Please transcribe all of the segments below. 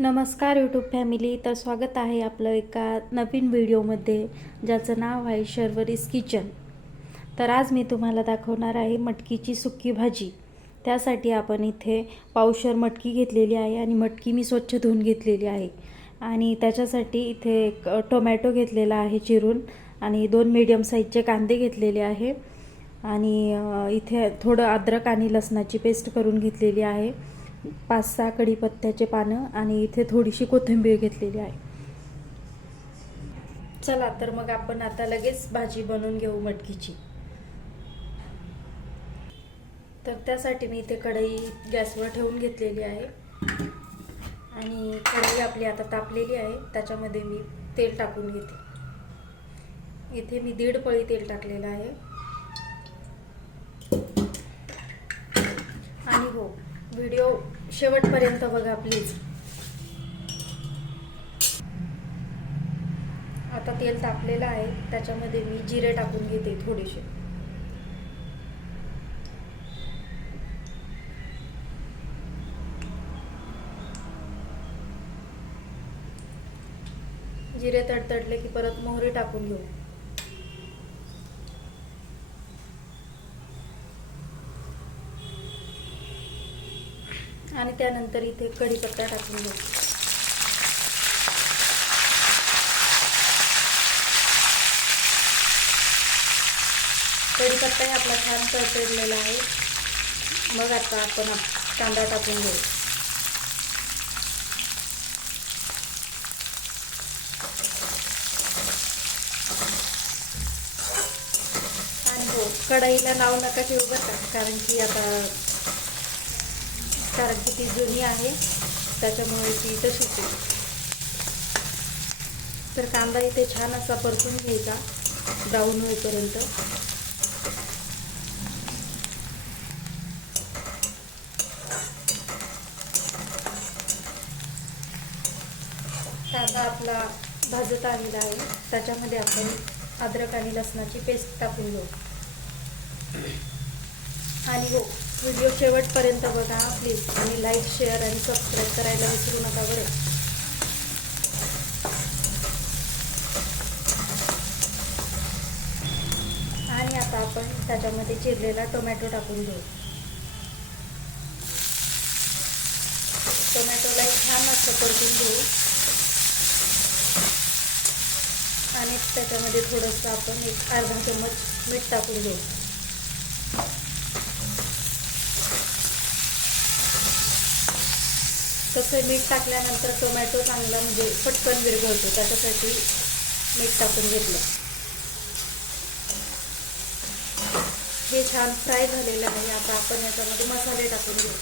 नमस्कार YouTube family तर स्वागत आहे आपलं एका नवीन व्हिडिओमध्ये ज्याचं नाव आहे शर्वरीज किचन तर आज मी तुम्हाला दाखवणार आहे मटकीची सुक्की भाजी. त्यासाठी आपण इथे पावशर मटकी घेतलेली आहे आणि मटकी मी स्वच्छ धुवून घेतलेली आहे. आणि त्याच्यासाठी इथे एक टोमॅटो घेतलेला आहे चिरून आणि दोन मीडियम साईजचे कांदे घेतलेले आहे. आणि इथे थोडं अद्रक आणि लसणाची पेस्ट करून घेतलेली आहे. पाच सहा कढीपत्त्याचे पानं आणि इथे थोडीशी कोथिंबीर घेतलेली आहे. चला तर मग आपण आता लगेच भाजी बनवून घेऊ मटकीची. तर त्यासाठी मी इथे कढई गॅसवर ठेवून घेतलेली आहे. आणि कढई आपली आता तापलेली आहे त्याच्यामध्ये मी तेल टाकून घेते. इथे मी दीड पळी तेल टाकलेलं आहे. आणि हो व्हिडिओ शेवटपर्यंत बघा प्लीज आता तेल तापलेलं आहे त्याच्यामध्ये मी जिरे टाकून घेते थोडेसे. जिरे तडतडले की परत मोहरी टाकून घेऊ. आणि त्यानंतर इथे कढीपत्ता टाकून घेऊ. कढीपत्ताही आपला छान तडतडलेला आहे. मग आता आपण कांदा टाकून घेऊ. आणि हो कढईला लावू नका ठेवू बरं का कारण की आता कारण की ती जुनी आहे. त्याच्यामुळे ती तशीच आहे. तर कांदा इथे छान असा परतून घ्यायचा ब्राऊन होईपर्यंत. कांदा आपला भाजत आलेला आहे. त्याच्यामध्ये आपण अद्रक आणि लसणाची पेस्ट टाकून घेऊ. आणि हो. व्हिडिओ शेवटपर्यंत बघा प्लीज आणि लाईक शेअर आणि सबस्क्राईब करायला विसरू नका बरं. आणि आता आपण त्याच्यामध्ये चिरलेला टोमॅटो टाकून घेऊ. टोमॅटोला छान असं परतून घेऊ. आणि त्याच्यामध्ये थोडंसं आपण एक अर्धा चम्मच मीठ टाकून घेऊ. तसं मीठ टाकल्यानंतर टोमॅटो चांगला म्हणजे पटकन विरघळतो. त्याच्यासाठी मीठ टाकून घेतलं. हे छान फ्राय झालेलं आहे. आता आपण याच्यामध्ये मसाले टाकून घेऊ.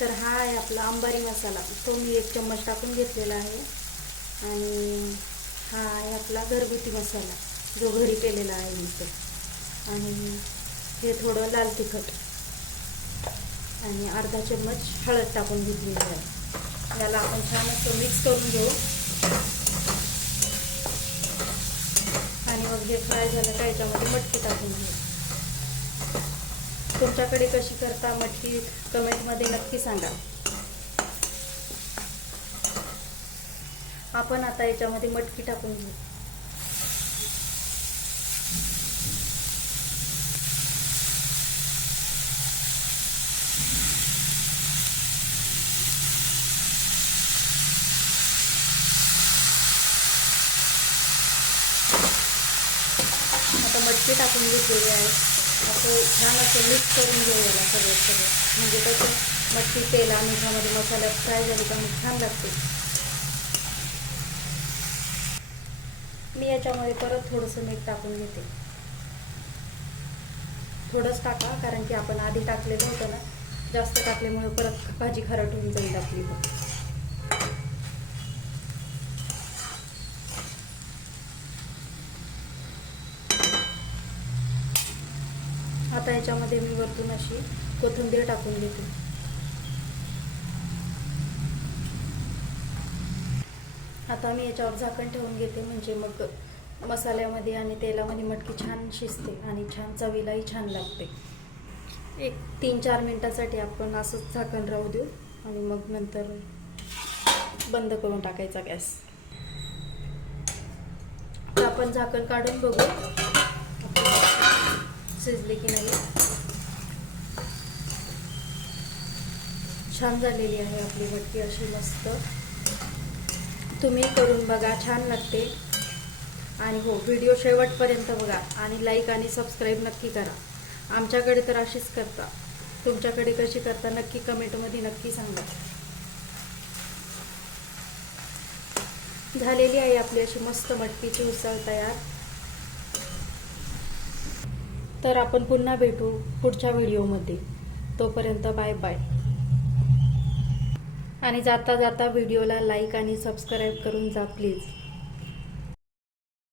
तर हा आहे आपला अंबारी मसाला. तो मी एक चम्मच टाकून घेतलेला आहे. आणि हा आहे आपला घरगुती मसाला. जो घरी केलेला आहे मी तो. आणि हे थोडं लाल तिखट. आणि अर्धा चम्मच हळद टाकून घेतलेली आहे. याला आपण छान असं मिक्स करून घेऊ. आणि मग हे फ्राय झालं का याच्यामध्ये मटकी टाकून घेऊ. तुमच्याकडे कशी करता मटकी कमेंटमध्ये नक्की सांगा. आपण आता याच्यामध्ये मटकी टाकून घेऊ. मिरची टाकून घेतलेली आहे असं छान असं मिक्स करून घेऊयाला सगळं सगळं. म्हणजे कसं मच्छी तेल आणि ह्यामध्ये मसाल्यात फ्राय झाली का मग छान लागते. मी याच्यामध्ये परत थोडंसं मीठ टाकून घेते. थोडंच टाका कारण की आपण आधी टाकलेलं होतं ना जास्त टाकल्यामुळे परत भाजी खरट होऊन जाईल आपली. आता याच्यामध्ये मी वरतून अशी कोथिंबीर टाकून घेते आता मी याच्यावर झाकण ठेवून घेते म्हणजे मग मसाल्यामध्ये आणि तेलामध्ये मटकी छान शिजते आणि छान चवीलाही छान लागते. एक तीन चार मिनटासाठी आपण असंच झाकण राहू देऊ आणि मग नंतर बंद करून टाकायचा गॅस. आपण झाकण काढून बघू. शिजले की नाही. छान झालेली आहे आपली मटकी अशी मस्त. तुम्ही करून बघा छान लागते. आणि हो व्हिडिओ शेवटपर्यंत बघा आणि लाईक आणि सबस्क्राईब नक्की करा. आमच्याकडे तर अशीच करता. तुमच्याकडे कशी करता नक्की कमेंटमध्ये नक्की सांगा. झालेली आहे आपली अशी मस्त मटकीची उसळ तयार. तर आपण पुन्हा भेटू पुढच्या व्हिडिओमध्ये. तोपर्यंत बाय बाय. आणि जाता जाता व्हिडिओला लाईक आणि सबस्क्राईब करून जा प्लीज.